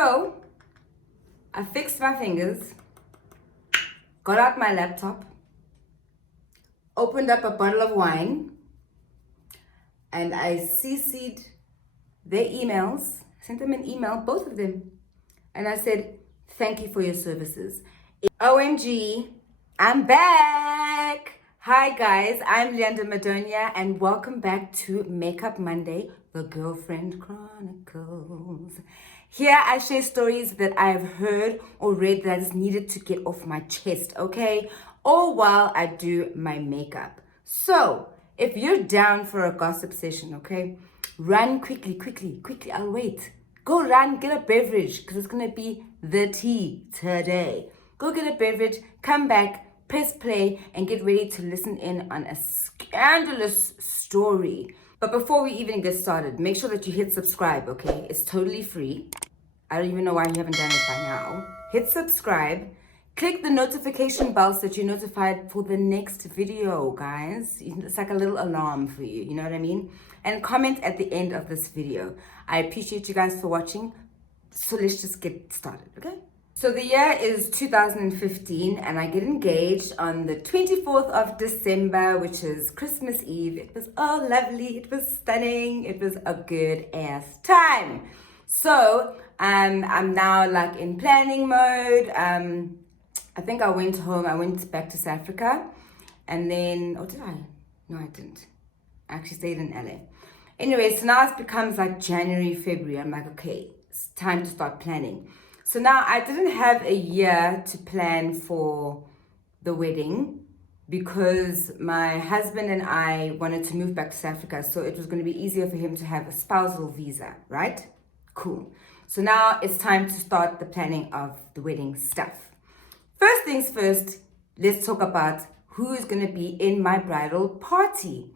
So I fixed my fingers, got out my laptop, opened up a bottle of wine, and I CC'd their emails, sent them an email, both of them. And I said, thank you for your services. OMG, I'm back. Hi guys, I'm Luyanda Madonia and welcome back to Makeup Monday, the Girlfriend Chronicles. Here I share stories that I've heard or read that is needed to get off my chest, okay? All while I do my makeup. So, if you're down for a gossip session, okay? Run quickly, I'll wait. Go run, get a beverage, because it's gonna be the tea today. Go get a beverage, come back, press play, and get ready to listen in on a scandalous story. But before we even get started, make sure that you hit subscribe, okay? It's totally free. I don't even know why you haven't done it by now. Hit subscribe. Click the notification bell so that you're notified for the next video, guys. It's like a little alarm for you, you know what I mean? And comment at the end of this video. I appreciate you guys for watching. So let's just get started, okay? So the year is 2015 and I get engaged on the 24th of December, which is Christmas Eve. It was all lovely, it was stunning, it was a good ass time. So I'm now like in planning mode. I think I went home, I went back to South Africa and then, oh did I? No, I didn't. I actually stayed in LA. Anyway, so now it becomes like January, February. I'm like, okay, it's time to start planning. So now I didn't have a year to plan for the wedding because my husband and I wanted to move back to South Africa. So it was going to be easier for him to have a spousal visa, right? Cool. So now it's time to start the planning of the wedding stuff. First things first, let's talk about who is going to be in my bridal party.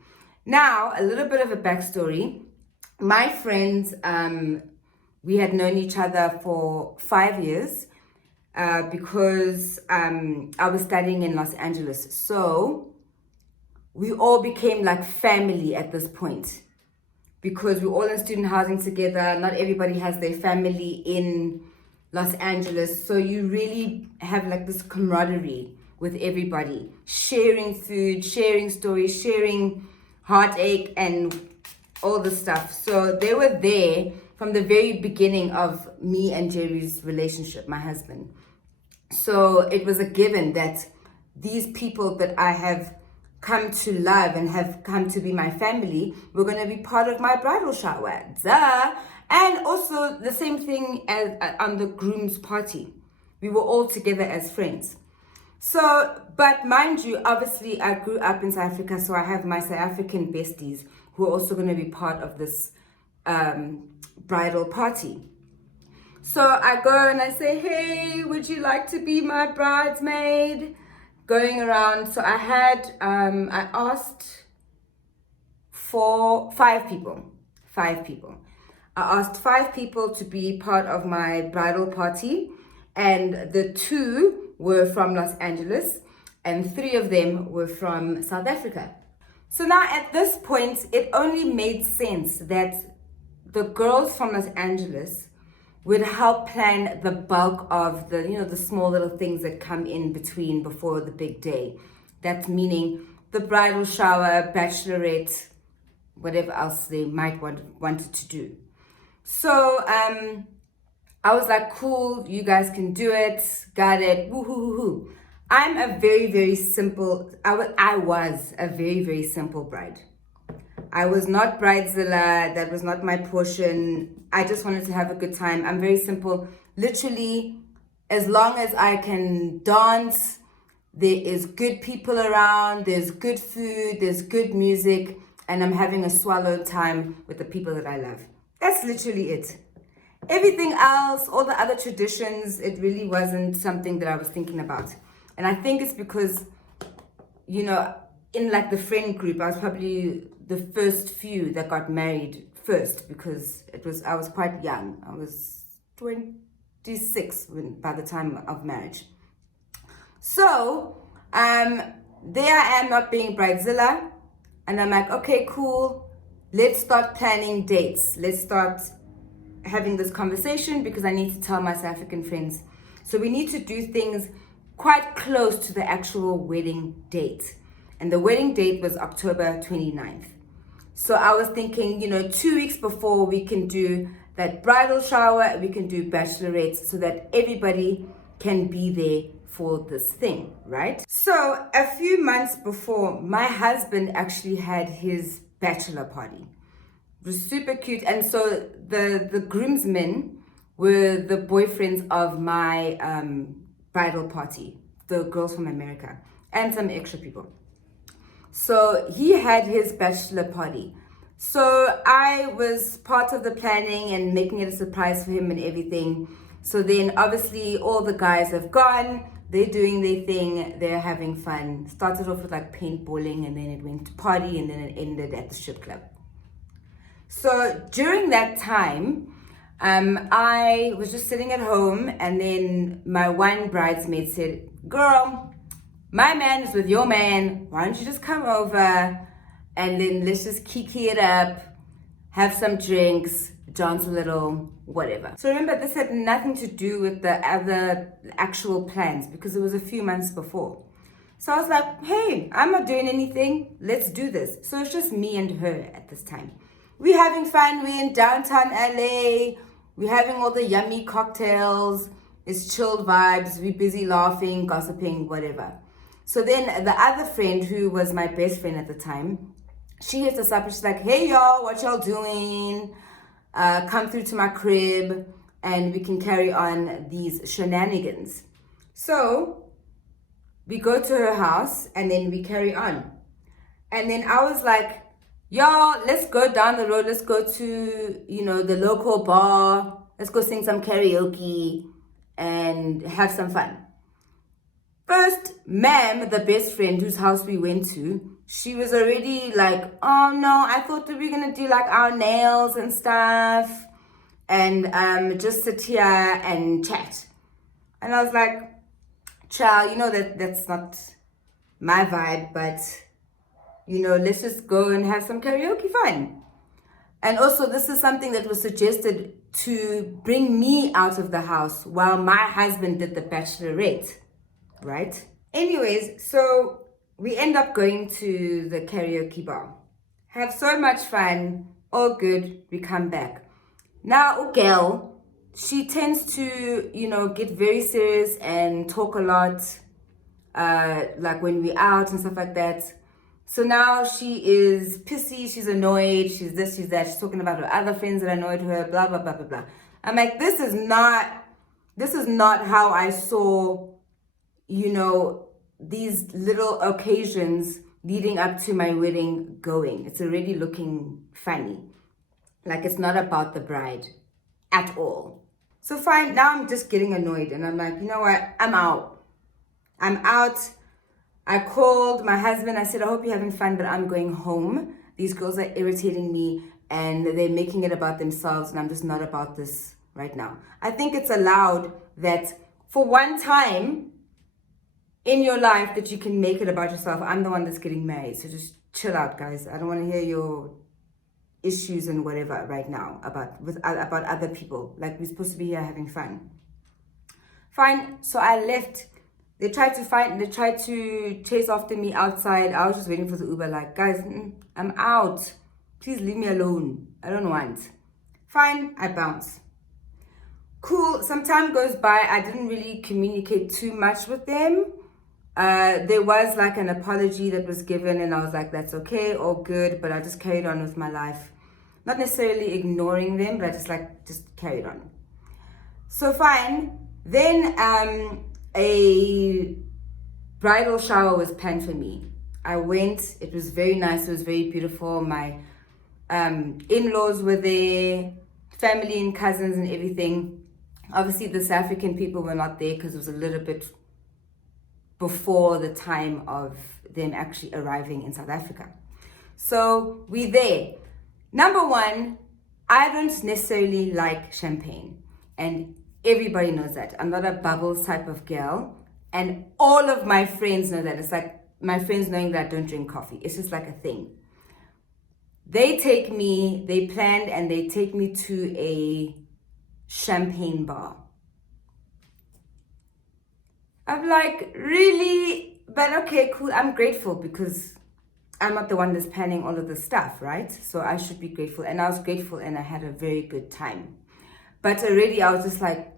Now, a little bit of a backstory. My friends, we had known each other for 5 years because I was studying in Los Angeles. So we all became like family at this point because we're all in student housing together. Not everybody has their family in Los Angeles. So you really have like this camaraderie with everybody, sharing food, sharing stories, sharing heartache and all the stuff. So they were there from the very beginning of me and Jerry's relationship, my husband. So it was a given that these people that I have come to love and have come to be my family were going to be part of my bridal shower. Duh! And also the same thing as on the groom's party. We were all together as friends. So, but mind you, obviously I grew up in South Africa, so I have my South African besties who are also going to be part of this bridal party. So I go and I say, hey, would you like to be my bridesmaid? Going around, so I had, I asked for 5 people. I asked 5 people to be part of my bridal party, and the 2 were from Los Angeles and 3 of them were from South Africa. So now at this point, it only made sense that the girls from Los Angeles would help plan the bulk of the, you know, the small little things that come in between before the big day. That's meaning the bridal shower, bachelorette, whatever else they might wanted to do. So I was like, cool, you guys can do it, got it, woo-hoo-hoo-hoo. I'm a very simple, I was a very simple bride. I was not bridezilla, that was not my portion. I just wanted to have a good time. I'm very simple. Literally, as long as I can dance, there is good people around, there's good food, there's good music, and I'm having a swallow time with the people that I love. That's literally it. Everything else, all the other traditions, it really wasn't something that I was thinking about. And I think it's because, you know, in like the friend group, I was probably the first few that got married first because I was quite young. I was 26 by the time of marriage. So, there I am not being bridezilla, and I'm like, okay, cool. Let's start planning dates. Let's start having this conversation because I need to tell my South African friends. So we need to do things quite close to the actual wedding date. And the wedding date was October 29th. So I was thinking, 2 weeks before we can do that bridal shower, we can do bachelorettes so that everybody can be there for this thing, right? So a few months before, my husband actually had his bachelor party. It was super cute. And so the groomsmen were the boyfriends of my bridal party, the girls from America, and some extra people. So he had his bachelor party. So I was part of the planning and making it a surprise for him and everything. So then obviously all the guys have gone, they're doing their thing, they're having fun. Started off with like paintballing, and then it went to party, and then it ended at the strip club. So during that time, I was just sitting at home, and then my one bridesmaid said, "Girl, my man is with your man. Why don't you just come over and then let's just kiki it up, have some drinks, dance a little, whatever." So remember, this had nothing to do with the other actual plans because it was a few months before. So I was like, hey, I'm not doing anything. Let's do this. So it's just me and her at this time. We're having fun. We're in downtown LA. We're having all the yummy cocktails. It's chilled vibes. We're busy laughing, gossiping, whatever. So then the other friend, who was my best friend at the time, she hits us up and she's like, "Hey y'all, what y'all doing? Come through to my crib and we can carry on these shenanigans." So we go to her house and then we carry on. And then I was like, "Y'all, let's go down the road. Let's go to, the local bar. Let's go sing some karaoke and have some fun." First, ma'am, the best friend whose house we went to, she was already like, "Oh no, I thought that we were gonna do like our nails and stuff and just sit here and chat." And I was like, "Child, that's not my vibe, but let's just go and have some karaoke fun." And also, this is something that was suggested to bring me out of the house while my husband did the bachelorette, right? Anyways, so we end up going to the karaoke bar. Have so much fun, all good, we come back. Now, girl, she tends to, get very serious and talk a lot, like when we're out and stuff like that. So now she is pissy, she's annoyed, she's this, she's that, she's talking about her other friends that annoyed her, blah, blah, blah, blah, blah. I'm like, this is not how I saw, these little occasions leading up to my wedding going. It's already looking funny. Like, it's not about the bride at all. So fine, now I'm just getting annoyed and I'm like, you know what, I'm out. I called my husband. I said, "I hope you're having fun, but I'm going home. These girls are irritating me and they're making it about themselves, and I'm just not about this right now." I think it's allowed that for one time in your life that you can make it about yourself. I'm the one that's getting married, so just chill out, guys. I don't want to hear your issues and whatever right now about other people. Like, we're supposed to be here having fun. Fine, so I left. They tried to chase after me outside. I was just waiting for the Uber, like, "Guys, I'm out. Please leave me alone. I don't want." Fine, I bounce. Cool, some time goes by. I didn't really communicate too much with them. There was like an apology that was given, and I was like, that's okay, all good, but I just carried on with my life. Not necessarily ignoring them, but I just carried on. So fine. Then a bridal shower was planned for me. I went, it was very nice, it was very beautiful. My in-laws were there, family and cousins and everything. Obviously the South African people were not there because it was a little bit before the time of them actually arriving in South Africa. So we're there. Number one, I don't necessarily like champagne, and everybody knows that. I'm not a bubbles type of girl, and all of my friends know that. It's like my friends knowing that I don't drink coffee. It's just like a thing. They planned and they take me to a champagne bar. I'm like, really? But okay, cool. I'm grateful because I'm not the one that's planning all of this stuff, right? So I should be grateful. And I was grateful and I had a very good time. But already I was just like,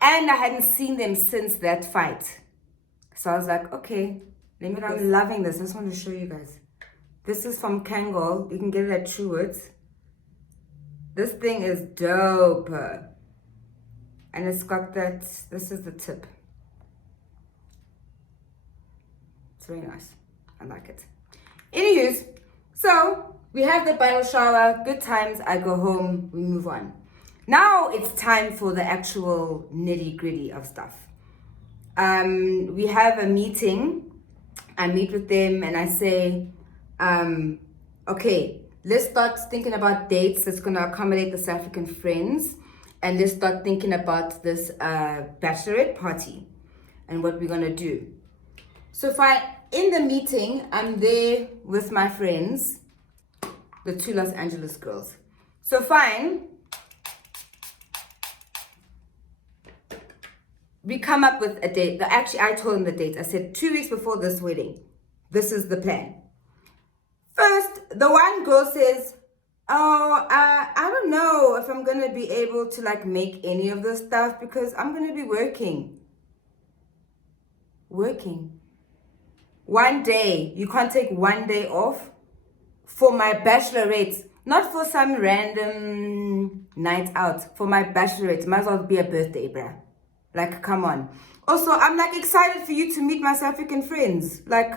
and I hadn't seen them since that fight. So I was like, okay, let me. I'm loving this. I just want to show you guys. This is from Kangol. You can get it at Truworths. This thing is dope. And it's got that, this is the tip. It's very nice. I like it. Anywho's, so we have the bridal shower, good times. I go home, we move on. Now it's time for the actual nitty gritty of stuff. We have a meeting. I meet with them and I say, okay, let's start thinking about dates that's going to accommodate the South African friends. And let's start thinking about this bachelorette party and what we're going to do. So in the meeting, I'm there with my friends, the 2 Los Angeles girls. So fine. We come up with a date. Actually, I told them the date. I said 2 weeks before this wedding. This is the plan. First, the one girl says, oh, I don't know if I'm going to be able to like make any of this stuff because I'm going to be working. Working. One day. You can't take one day off for my bachelorette. Not for some random night out. For my bachelorette. Might as well be a birthday, bruh. Like, come on. Also, I'm like excited for you to meet my South African friends. Like,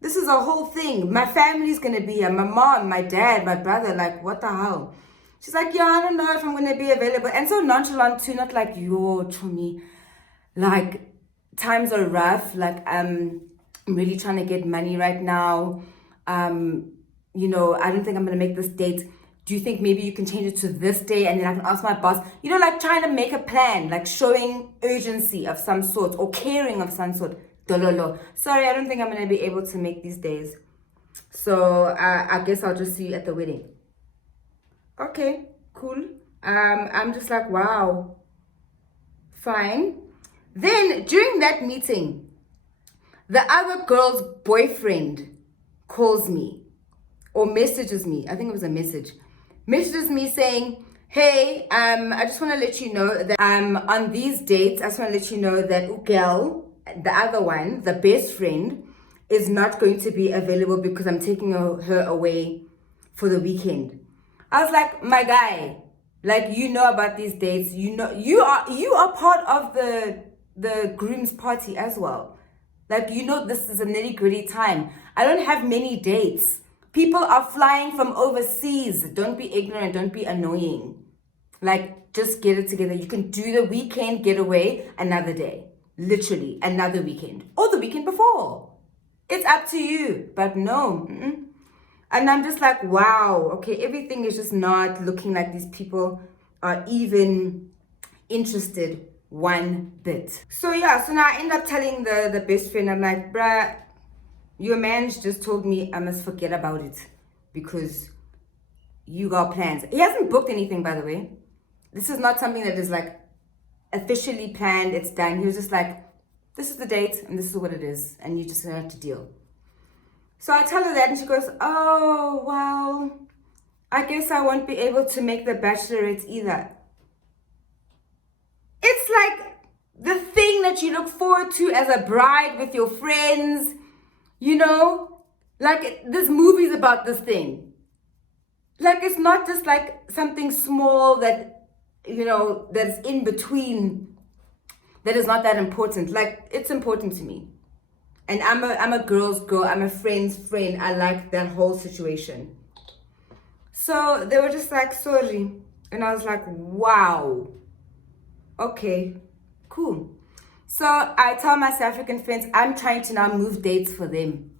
this is a whole thing. My family's gonna be here. My mom, my dad, my brother. Like, what the hell? She's like, yeah, I don't know if I'm gonna be available. And so nonchalant too. Not like, yo, Chumi. Like, times are rough. Like, I'm really trying to get money right now. You know, I don't think I'm gonna make this date. Do you think maybe you can change it to this day and then I can ask my boss? You know, like trying to make a plan, like showing urgency of some sort or caring of some sort. Dololo. Sorry, I don't think I'm going to be able to make these days. So I guess I'll just see you at the wedding. Okay, cool. I'm just like, wow. Fine. Then during that meeting, the other girl's boyfriend calls me or messages me. I think it was a message. Messages me saying, hey, I just want to let you know that on these dates, I just want to let you know that Ugel, the other one, the best friend, is not going to be available because I'm taking her away for the weekend. I was like, my guy, like, you know about these dates. You know, you are part of the groom's party as well. Like, you know, this is a nitty gritty time. I don't have many dates. People are flying from overseas. Don't be ignorant. Don't be annoying. Like, just get it together. You can do the weekend getaway another day. Literally, another weekend. Or the weekend before. It's up to you. But no. And I'm just like, wow. Okay, everything is just not looking like these people are even interested one bit. So yeah, so now I end up telling the best friend, I'm like, bruh, your man just told me I must forget about it because you got plans. He hasn't booked anything, by the way. This is not something that is like officially planned. It's done. He was just like, this is the date and this is what it is. And you just gonna have to deal. So I tell her that and she goes, oh, well, I guess I won't be able to make the bachelorette either. It's like the thing that you look forward to as a bride with your friends. You know, like this movie's about this thing. Like it's not just like something small that, you know, that's in between that is not that important. Like it's important to me. And I'm a girl's girl. I'm a friend's friend. I like that whole situation. So they were just like, sorry. And I was like, wow. Okay, cool. So I tell my South African friends, I'm trying to now move dates for them.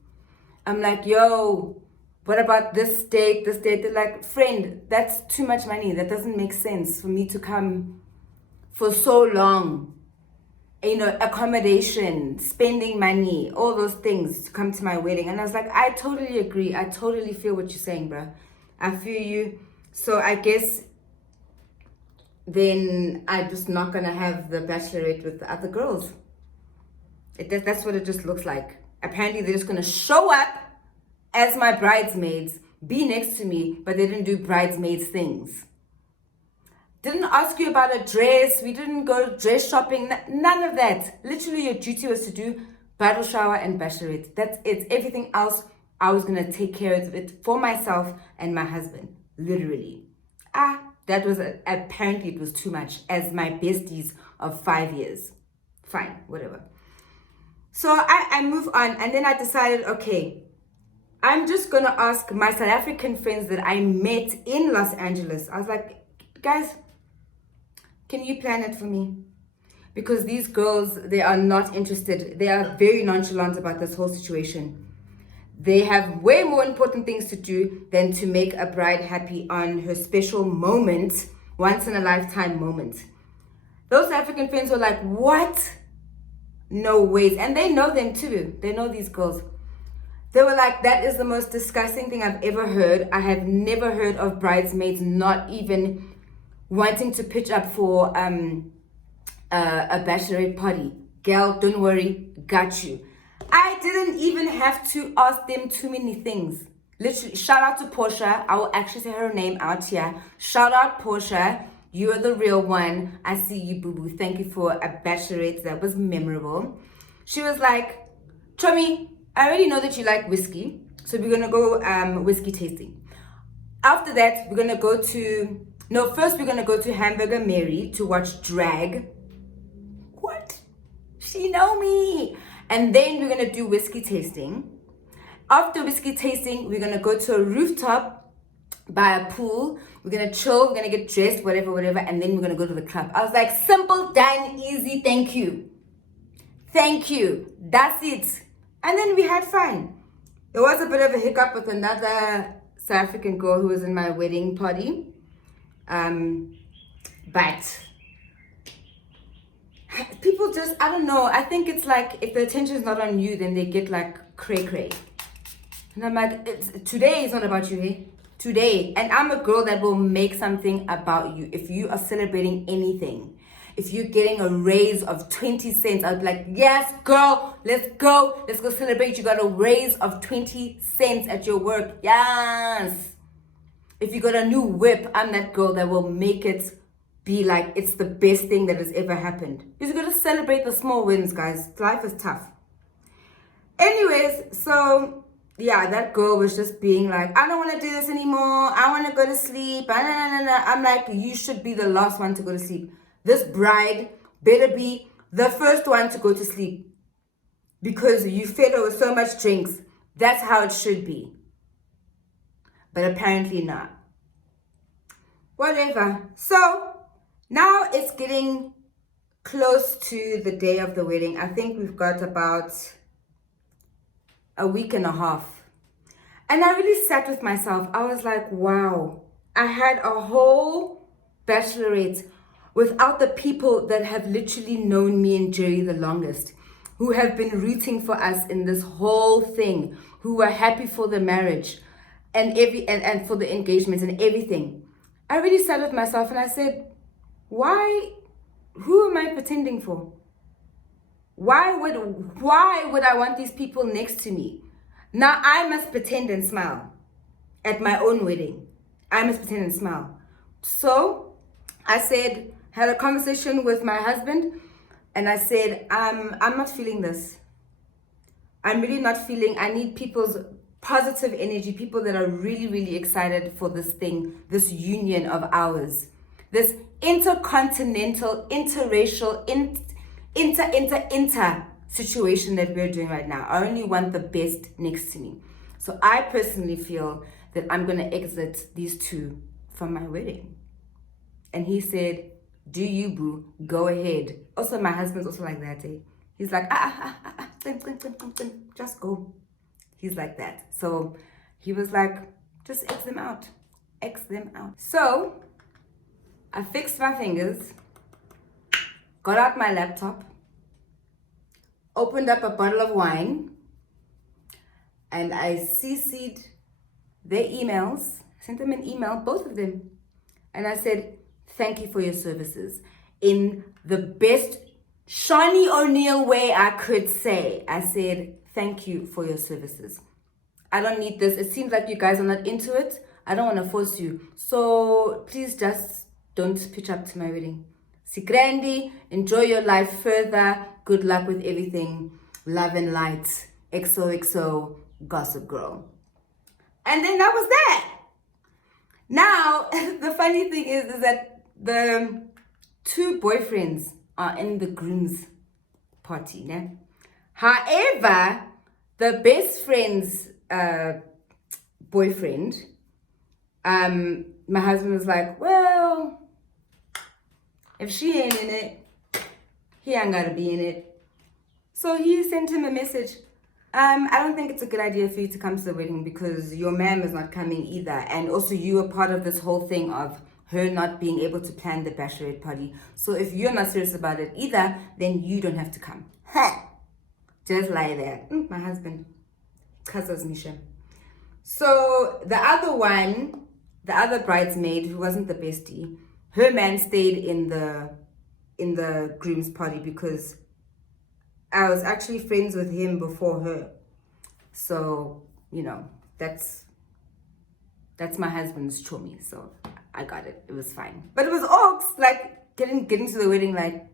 I'm like, yo, what about this date, this date? They're like, friend, that's too much money. That doesn't make sense for me to come for so long. You know, accommodation, spending money, all those things to come to my wedding. And I was like, I totally agree. I totally feel what you're saying, bro. I feel you. So I guess then I'm just not gonna have the bachelorette with the other girls. That's what it just looks like. Apparently they're just gonna show up as my bridesmaids, be next to me, but they didn't do bridesmaids things. Didn't ask you about a dress, we didn't go dress shopping, none of that. Literally your duty was to do bridal shower and bachelorette. That's it. Everything else, I was gonna take care of it for myself and my husband, literally. That was, apparently it was too much as my besties of 5 years. Fine, whatever. So I move on, and then I decided, okay, I'm just gonna ask my South African friends that I met in Los Angeles. I was like, guys, can you plan it for me? Because these girls, they are not interested. They are very nonchalant about this whole situation. They have way more important things to do than to make a bride happy on her special moment, once in a lifetime moment. Those African friends were like, what? No ways. And they know them too. They know these girls. They were like, that is the most disgusting thing I've ever heard. I have never heard of bridesmaids not even wanting to pitch up for a bachelorette party. Girl, don't worry, got you. I didn't even have to ask them too many things. Literally, shout out to Portia. I will actually say her name out here. Shout out Portia. You are the real one. I see you, boo-boo. Thank you for a bachelorette. That was memorable. She was like, Chomi, I already know that you like whiskey. So we're going to go whiskey tasting. After that, we're going to go to... No, first we're going to go to Hamburger Mary to watch drag. What? She know me. And then we're going to do whiskey tasting. After whiskey tasting, we're going to go to a rooftop by a pool. We're going to chill. We're going to get dressed, whatever. And then we're going to go to the club. I was like, simple, done, easy. Thank you. Thank you. That's it. And then we had fun. There was a bit of a hiccup with another South African girl who was in my wedding party. But people just, I don't know. I think it's like if the attention is not on you, then they get like cray. And I'm like, today is not about you, eh? Today. And I'm a girl that will make something about you. If you are celebrating anything, if you're getting a raise of 20 cents, I'll be like, yes, girl, let's go. Let's go celebrate. You got a raise of 20 cents at your work. Yes. If you got a new whip, I'm that girl that will make it be like it's the best thing that has ever happened. Because you got to celebrate the small wins, guys. Life is tough. Anyways, so yeah, that girl was just being like, I don't want to do this anymore. I want to go to sleep. I'm like, you should be the last one to go to sleep. This bride better be the first one to go to sleep. Because you fed her with so much drinks. That's how it should be. But apparently not. Whatever. So now it's getting close to the day of the wedding. I think we've got about a week and a half. And I really sat with myself. I was like, wow. I had a whole bachelorette without the people that have literally known me and Jerry the longest, who have been rooting for us in this whole thing, who were happy for the marriage and for the engagement and everything. I really sat with myself and I said, who am I pretending for? Why would I want these people next to me? Now I must pretend and smile at my own wedding. I must pretend and smile. So I had a conversation with my husband and I said, I'm not feeling this. I'm really not feeling, I need people's positive energy, people that are really, really excited for this thing, this union of ours, this intercontinental, interracial, inter situation that we're doing right now. I only want the best next to me. So I personally feel that I'm going to exit these two from my wedding. And he said, do you, boo, go ahead. Also, my husband's also like that, eh? He's like, just go. He's like that. So he was like, just X them out. X them out. So I fixed my fingers, got out my laptop, opened up a bottle of wine, and I CC'd their emails, sent them an email, both of them. And I said, thank you for your services. In the best Shawnee O'Neal way I could say, I said, thank you for your services. I don't need this. It seems like you guys are not into it. I don't want to force you. So please just don't pitch up to my wedding. Si grandi, enjoy your life further. Good luck with everything. Love and light. XOXO, Gossip Girl. And then that was that. Now, the funny thing is that the two boyfriends are in the groom's party. Yeah? However, the best friend's boyfriend, my husband was like, well, if she ain't in it, he ain't gotta be in it. So he sent him a message. I don't think it's a good idea for you to come to the wedding because your man is not coming either. And also you are part of this whole thing of her not being able to plan the bachelorette party. So if you're not serious about it either, then you don't have to come. Just lie there. My husband. Kazas Misha. So the other one, the other bridesmaid who wasn't the bestie, her man stayed in the groom's party because I was actually friends with him before her. So, you know, that's my husband's chummy. So I got it. It was fine. But it was orcs, like getting to the wedding like,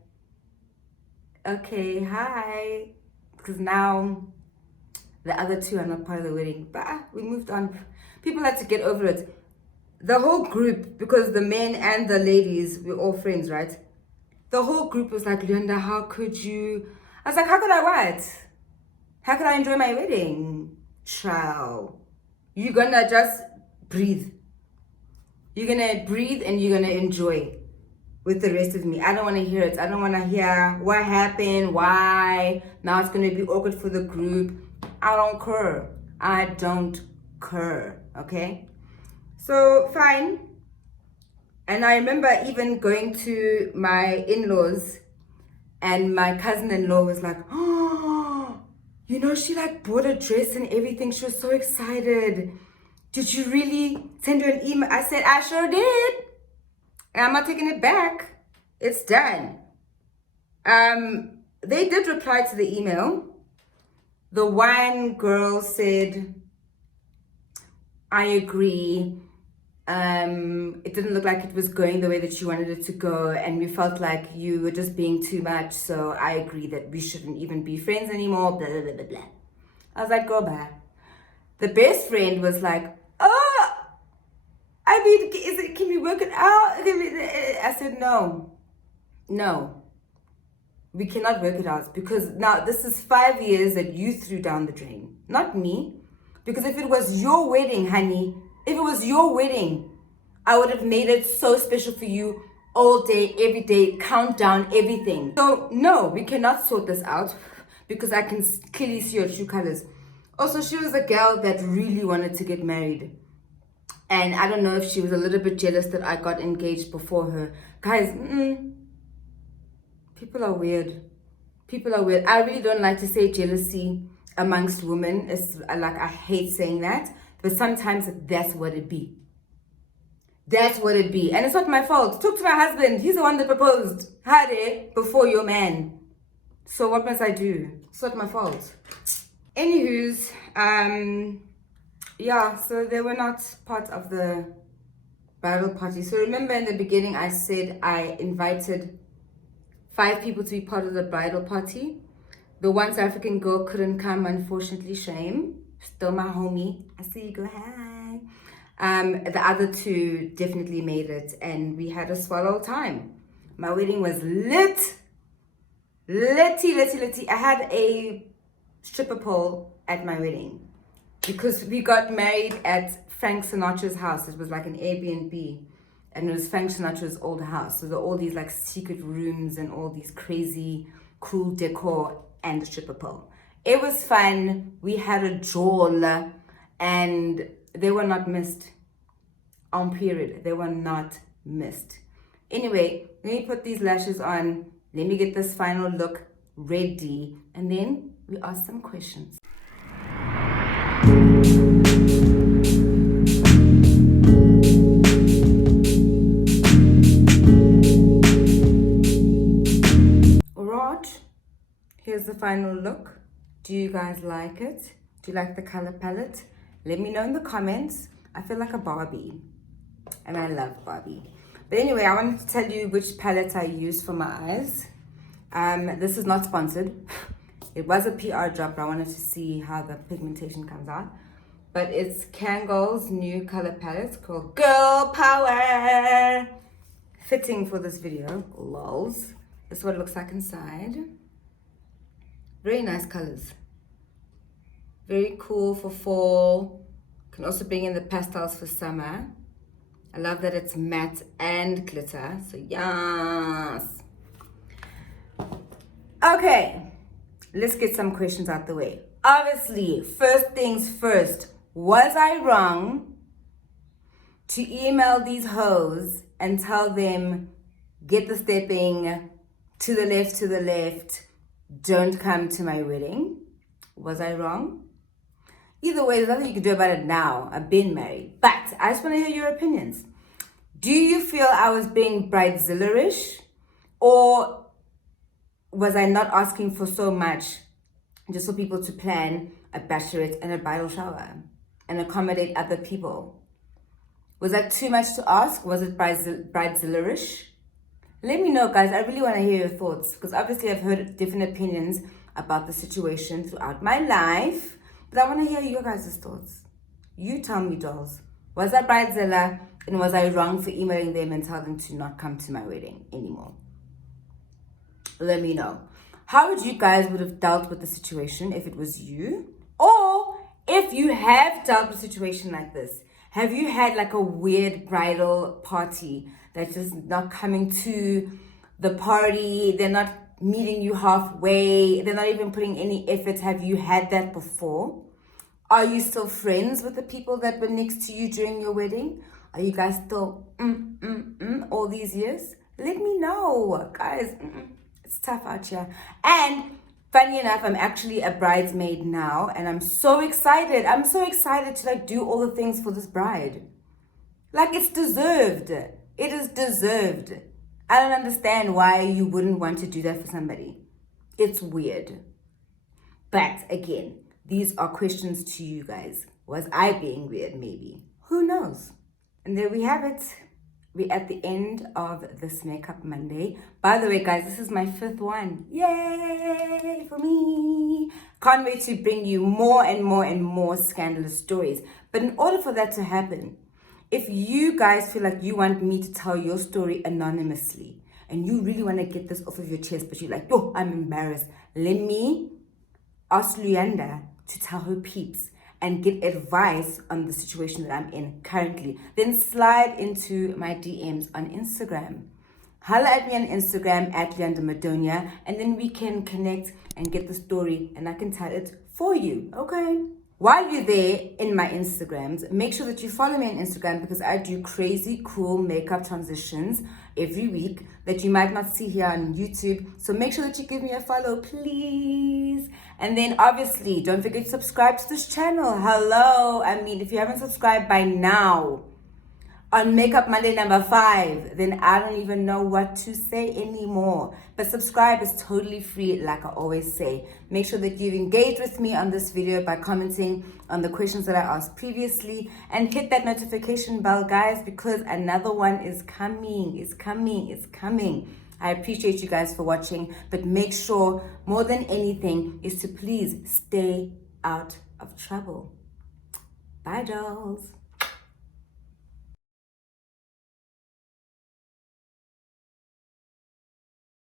okay, hi. Because now the other two are not part of the wedding. But we moved on. People had to get over it. The whole group, because the men and the ladies, we're all friends, right? The whole group was like, Luyanda, how could you? I was like, how could I what? How could I enjoy my wedding? Ciao. You're gonna just breathe. You're gonna breathe and you're gonna enjoy with the rest of me. I don't want to hear it. I don't want to hear what happened, why. Now it's gonna be awkward for the group. I don't care. I don't care. Okay? So, fine. And I remember even going to my in-laws and my cousin-in-law was like, oh, you know, she like bought a dress and everything. She was so excited. Did you really send her an email? I said, I sure did. And I'm not taking it back. It's done. They did reply to the email. The one girl said, I agree. It didn't look like it was going the way that you wanted it to go, and we felt like you were just being too much, so I agree that we shouldn't even be friends anymore, blah, blah, blah, blah, blah. I was like, go back. The best friend was like, oh, I mean, can we work it out? I said, no, we cannot work it out, because now this is 5 years that you threw down the drain, not me. Because if it was your wedding, honey, if it was your wedding, I would have made it so special for you all day, every day, count down everything. So no, we cannot sort this out because I can clearly see your true colors. Also, she was a girl that really wanted to get married. And I don't know if she was a little bit jealous that I got engaged before her. Guys, people are weird. People are weird. I really don't like to say jealousy amongst women. It's like, I hate saying that. But sometimes that's what it be. That's what it be. And it's not my fault. Talk to my husband. He's the one that proposed. Hade before your man. So what must I do? It's not my fault. Anywho's, yeah, so they were not part of the bridal party. So remember in the beginning I said I invited 5 people to be part of the bridal party. The one South African girl couldn't come, unfortunately, shame. Still my homie. I see you go, hi. The other 2 definitely made it, and we had a swallow time. My wedding was lit. Litty. I had a stripper pole at my wedding because we got married at Frank Sinatra's house. It was like an Airbnb, and it was Frank Sinatra's old house. So there were all these like secret rooms and all these crazy cool decor and the stripper pole. It was fun. We had a jol, and they were not missed. On period, they were not missed. Anyway, let me put these lashes on. Let me get this final look ready, and then we ask some questions. part. Here's the final look. Do you guys like it? Do you like the color palette? Let me know in the comments. I feel like a Barbie, and I love Barbie. But anyway, I wanted to tell you which palette I used for my eyes. This is not sponsored. It was a PR job, but I wanted to see how the pigmentation comes out. But it's Kangol's new color palette called Girl Power. Fitting for this video, lols. This is what it looks like inside. Very nice colors. Very cool for fall. Can also bring in the pastels for summer. I love that it's matte and glitter, so yes. Okay, let's get some questions out the way. Obviously, first things first, was I wrong to email these hoes and tell them, get the stepping, to the left, don't come to my wedding? Was I wrong? Either way, there's nothing you can do about it now. I've been married. But I just want to hear your opinions. Do you feel I was being bridezilla-ish? Or was I not asking for so much just for people to plan a bachelorette and a bridal shower and accommodate other people? Was that too much to ask? Was it bridezilla-ish? Let me know, guys. I really want to hear your thoughts, because obviously I've heard different opinions about the situation throughout my life. But I want to hear your guys' thoughts. You tell me, dolls. Was I bridezilla, and was I wrong for emailing them and telling them to not come to my wedding anymore? Let me know. How would you guys would have dealt with the situation if it was you? Or if you have dealt with a situation like this, have you had like a weird bridal party that's just not coming to the party? They're not meeting you halfway. They're not even putting any effort. Have you had that before? Are you still friends with the people that were next to you during your wedding? Are you guys still all these years? Let me know, guys. It's tough out here. And funny enough, I'm actually a bridesmaid now, and I'm so excited. I'm so excited to like do all the things for this bride. Like, it's deserved. It is deserved. I don't understand why you wouldn't want to do that for somebody. It's weird. But again, these are questions to you guys. Was I being weird? Maybe. Who knows? And there we have it. We're at the end of this Makeup Monday. By the way, guys, this is my 5th one. Yay for me. Can't wait to bring you more and more and more scandalous stories. But in order for that to happen, if you guys feel like you want me to tell your story anonymously and you really want to get this off of your chest, but you're like, oh, I'm embarrassed, let me ask Luyanda to tell her peeps and get advice on the situation that I'm in currently. Then slide into my DMs on Instagram. Holla at me on Instagram at Luyanda Madonia, and then we can connect and get the story and I can tell it for you, okay? While you're there in my Instagrams, make sure that you follow me on Instagram, because I do crazy cool makeup transitions every week that you might not see here on YouTube. So make sure that you give me a follow, please. And then obviously, don't forget to subscribe to this channel. Hello. I mean, if you haven't subscribed by now, on Makeup Monday number 5, then I don't even know what to say anymore. But subscribe is totally free, like I always say. Make sure that you've engaged with me on this video by commenting on the questions that I asked previously, and hit that notification bell, guys, because another one is coming. It's coming. I appreciate you guys for watching, but make sure more than anything is to please stay out of trouble. Bye, dolls.